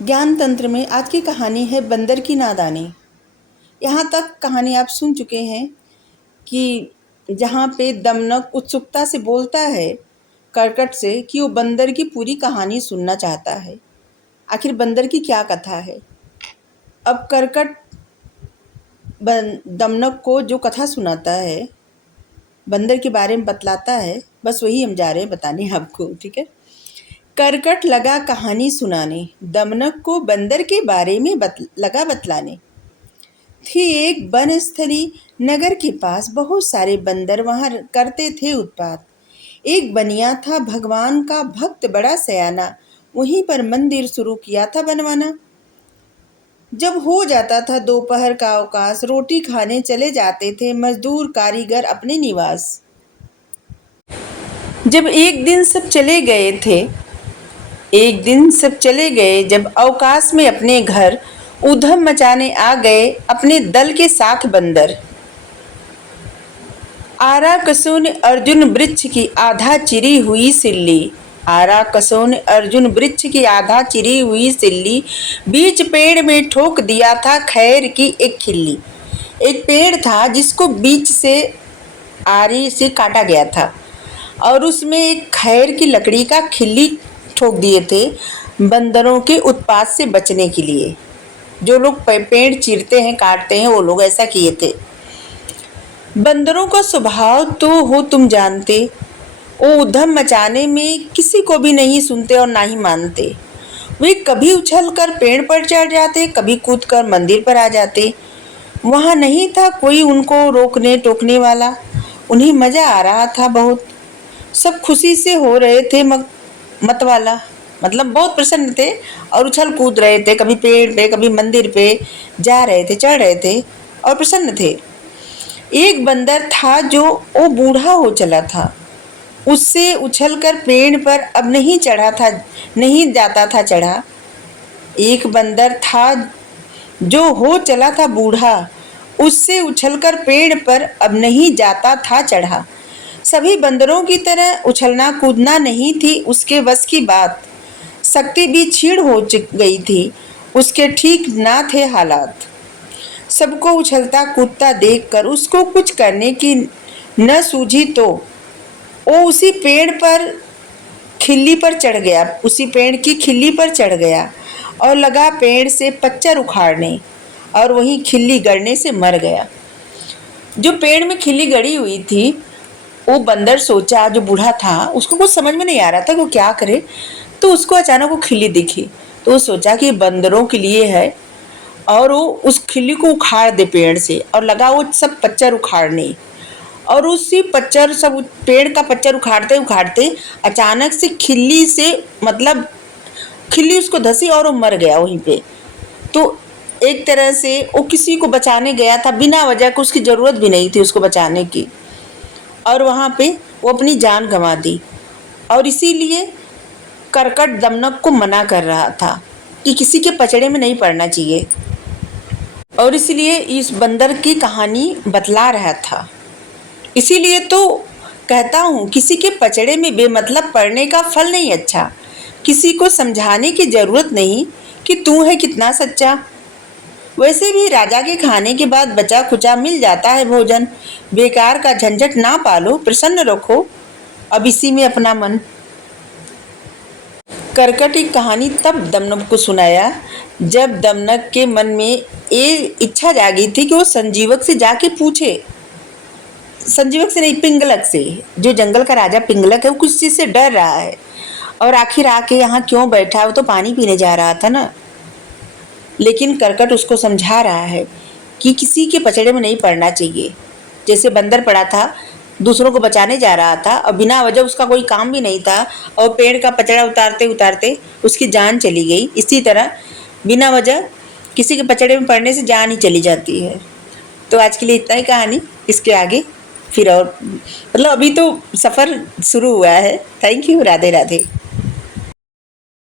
ज्ञान तंत्र में आज की कहानी है बंदर की नादानी। यहाँ तक कहानी आप सुन चुके हैं कि जहाँ पे दमनक उत्सुकता से बोलता है करकट से कि वो बंदर की पूरी कहानी सुनना चाहता है। आखिर बंदर की क्या कथा है। अब करकट दमनक को जो कथा सुनाता है, बंदर के बारे में बतलाता है, बस वही हम जा रहे हैं बताने आपको। ठीक है। करकट लगा कहानी सुनाने, दमनक को बंदर के बारे में लगा बतलाने। थी एक वनस्थली, नगर के पास बहुत सारे बंदर वहां करते थे उत्पात। एक बनिया था भगवान का भक्त बड़ा सयाना, वहीं पर मंदिर शुरू किया था बनवाना। जब हो जाता था दोपहर का अवकाश, रोटी खाने चले जाते थे मजदूर कारीगर अपने निवास। जब एक दिन सब चले गए, जब अवकाश में अपने घर, उधम मचाने आ गए अपने दल के साथ बंदर। आरा कसों ने अर्जुन वृक्ष की आधा चिरी हुई सिल्ली, बीच पेड़ में ठोक दिया था खैर की एक खिल्ली। एक पेड़ था जिसको बीच से आरी से काटा गया था और उसमें एक खैर की लकड़ी का खिल्ली ठोक दिए थे बंदरों के उत्पात से बचने के लिए। जो लोग पेड़ चीरते हैं, काटते हैं, वो लोग ऐसा किए थे। बंदरों का स्वभाव तो हो तुम जानते, वो उधम मचाने में किसी को भी नहीं सुनते और ना ही मानते। वे कभी उछलकर पेड़ पर चढ़ जाते, कभी कूदकर मंदिर पर आ जाते। वहां नहीं था कोई उनको रोकने टोकने वाला। उन्हें मजा आ रहा था बहुत। सब खुशी से हो रहे थे मतवाला, मतलब बहुत प्रसन्न थे और उछल कूद रहे थे। कभी पेड़ पे, कभी मंदिर पे जा रहे थे, चढ़ रहे थे और प्रसन्न थे। एक बंदर था जो वो बूढ़ा हो चला था। उससे उछलकर पेड़ पर अब नहीं जाता था चढ़ा। एक बंदर था जो हो चला था बूढ़ा, उससे उछलकर पेड़ पर अब नहीं जाता था चढ़ा। सभी बंदरों की तरह उछलना कूदना नहीं थी उसके बस की बात। शक्ति भी क्षीण हो गई थी, उसके ठीक ना थे हालात। सबको उछलता कूदता देखकर उसको कुछ करने की न सूझी तो वो उसी पेड़ की खिल्ली पर चढ़ गया और लगा पेड़ से पच्चर उखाड़ने और वहीं खिल्ली गड़ने से मर गया। जो पेड़ में खिल्ली गड़ी हुई थी, वो बंदर सोचा, जो बूढ़ा था उसको कुछ समझ में नहीं आ रहा था कि वो क्या करे। तो उसको अचानक वो खिल्ली दिखी तो वो सोचा कि बंदरों के लिए है और वो उस खिल्ली को उखाड़ दे पेड़ से और लगा वो सब पच्चर उखाड़ने। और उसी पेड़ का पच्चर उखाड़ते उखाड़ते अचानक से खिल्ली उसको धसी और वो मर गया वहीं पे। तो एक तरह से वो किसी को बचाने गया था बिना वजह को, उसकी ज़रूरत भी नहीं थी उसको बचाने की, और वहाँ पे वो अपनी जान गंवा दी। और इसीलिए करकट दमनक को मना कर रहा था कि किसी के पचड़े में नहीं पड़ना चाहिए, और इसलिए इस बंदर की कहानी बतला रहा था। इसीलिए तो कहता हूँ, किसी के पचड़े में बेमतलब पड़ने का फल नहीं अच्छा। किसी को समझाने की ज़रूरत नहीं कि तू है कितना सच्चा। वैसे भी राजा के खाने के बाद बचा खुचा मिल जाता है भोजन। बेकार का झंझट ना पालो, प्रसन्न रखो अब इसी में अपना मन। करकट की कहानी तब दमनक को सुनाया जब दमनक के मन में ये इच्छा जागी थी कि वो संजीवक से जाके पूछे। संजीवक से नहीं, पिंगलक से। जो जंगल का राजा पिंगलक है वो कुछ चीज़ से डर रहा है और आखिर आके यहाँ क्यों बैठा है। वो तो पानी पीने जा रहा था ना। लेकिन करकट उसको समझा रहा है कि किसी के पचड़े में नहीं पड़ना चाहिए। जैसे बंदर पड़ा था, दूसरों को बचाने जा रहा था और बिना वजह उसका कोई काम भी नहीं था और पेड़ का पचड़ा उतारते उतारते उसकी जान चली गई। इसी तरह बिना वजह किसी के पचड़े में पड़ने से जान ही चली जाती है। तो आज के लिए इतना ही कहानी। इसके आगे फिर और, मतलब अभी तो सफ़र शुरू हुआ है। Thank you. राधे राधे।